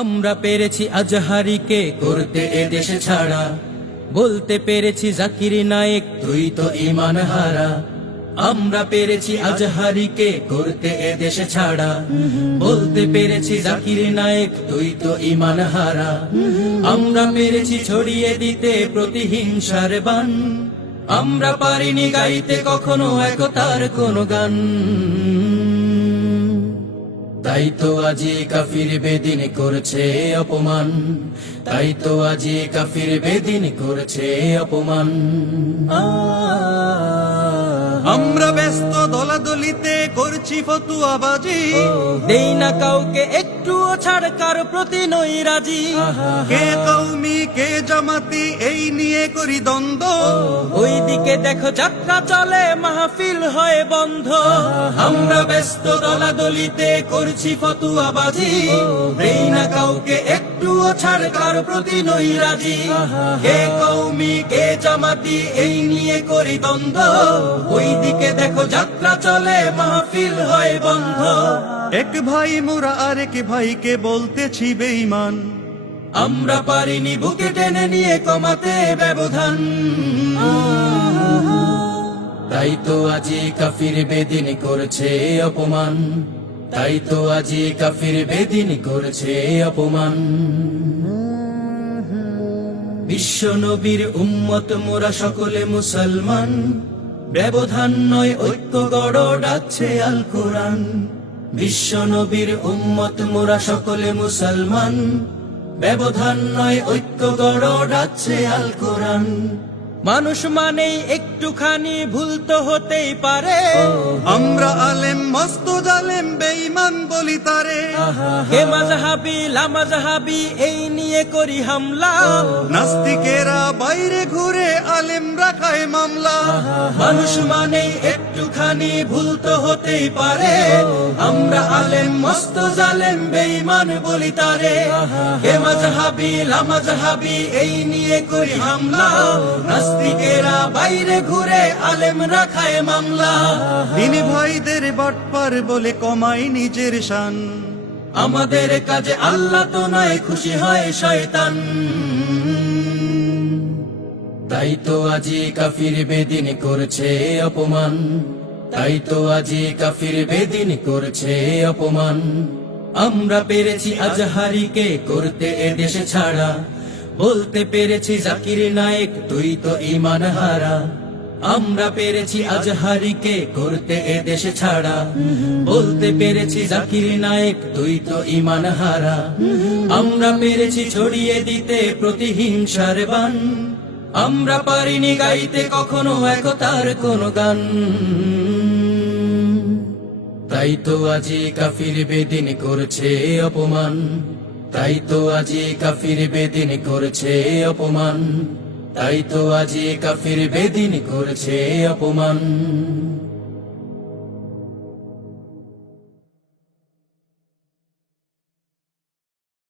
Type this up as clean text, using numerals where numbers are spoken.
আমরা পেরেছি আজহারিকে করতে এদেশে ছাড়া, বলতে পেরেছি জাকির নায়েক তুই তো ঈমান হারা। আমরা পেরেছি আজহারিকে করতে এদেশে ছাড়া, বলতে পেরেছি জাকির নায়েক তুই তো ঈমান হারা। আমরা পেরেছি ছড়িয়ে দিতে প্রতিহিংসার বান, আমরা পারিনি গাইতে কখনো একতার কোনো গান। তাই তো আজি কাফির বেদিন করছে অপমান, তাই তো আজি কাফির বেদিন করছে অপমান। আমরা ব্যস্ত দলাদলিতে করছি ফতুয়াবাজি, দেই না কাউকে একটুও ছাড়, কার প্রতি নই রাজি। কে কওমি কে জামাতি এই নিয়ে করি দ্বন্দ্ব, ওই দিকে দেখো যাত্রা চলে মাহফিল হয় বন্ধ। আমরা ব্যস্ত দলাদলিতে করছি ফতুয়াবাজি, দেই না কাউকে একটুও ছাড়, কার প্রতি নই রাজি। কে কওমি কে জামাতি এই নিয়ে করি দ্বন্দ্ব, ওই দিকে দেখো যাত্রা চলে মাহফিল হয় বন্ধ। এক ভাই মোরা আরেক ভাইকে বলতেছি বেঈমান, আমরা পারিনি বুকে টেনে নিয়ে কমাতে ব্যবধান। তাই তো আজি কাফির বেদিন করছে অপমান, তাই তো আজি কাফির বেদিন করছে অপমান। বিশ্ব নবীর উম্মত মোরা সকলে মুসলমান, ব্যবধান নয় ঐক্য গড় ডাকছে আল কোরআন। বিশ্ব নবীর উম্মত মোরা সকলে মুসলমান, ব্যবধান নয় ঐক্য গড় ডাকছে আল কোরআন। মানুষ মানেই একটুখানি ভুল তো হতেই পারে, আমরা আলেম মস্ত জালেম বেঈমান বলি তারে। কে মাযহাবি লামাযহাবি এই নিয়ে করি হামলা, নাস্তিকেরা বাইরে ঘুরে আলেম রাখায় মামলা। মানুষ মানেই একটুখানি ভুল তো হতেই পারে, আমরা আলেম মস্ত জালেম বেঈমান বলি তারে। কে মাযহাবি লামাযহাবি এই নিয়ে করি হামলা, নাস্তিকেরা বাইরে ঘুরে আলেম রাখায় মামলা। দিনী ভাইদের বাটপার বলে কমাই নিজের শান, আমাদের কাজে আল্লাহ তো নয় খুশি হয় শয়তান। তাই তো আজি কাফির বেদিন করছে অপমান, তাই তো আজি কাফির বেদিন করছে অপমান। আমরা পেরেছি আজহারিকে করতে এদেশে ছাড়া, বলতে পেরেছি জাকির নায়েক তুই তো ঈমান হারা। আমরা পেরেছি আজহারিকে করতে এদেশে ছাড়া, বলতে পেরেছি জাকির নায়েক তুই তো ঈমান হারা। আমরা পেরেছি ছড়িয়ে দিতে প্রতিহিংসার বান, আমরা পারিনি গাইতে কখনো একতার কোনো গান। তাই তো আজি কাফির বেদিন করছে অপমান, তাই তো আজি কাফির বেদিন করছে অপমান, তাই তো আজি কাফির বেদিন করছে অপমান।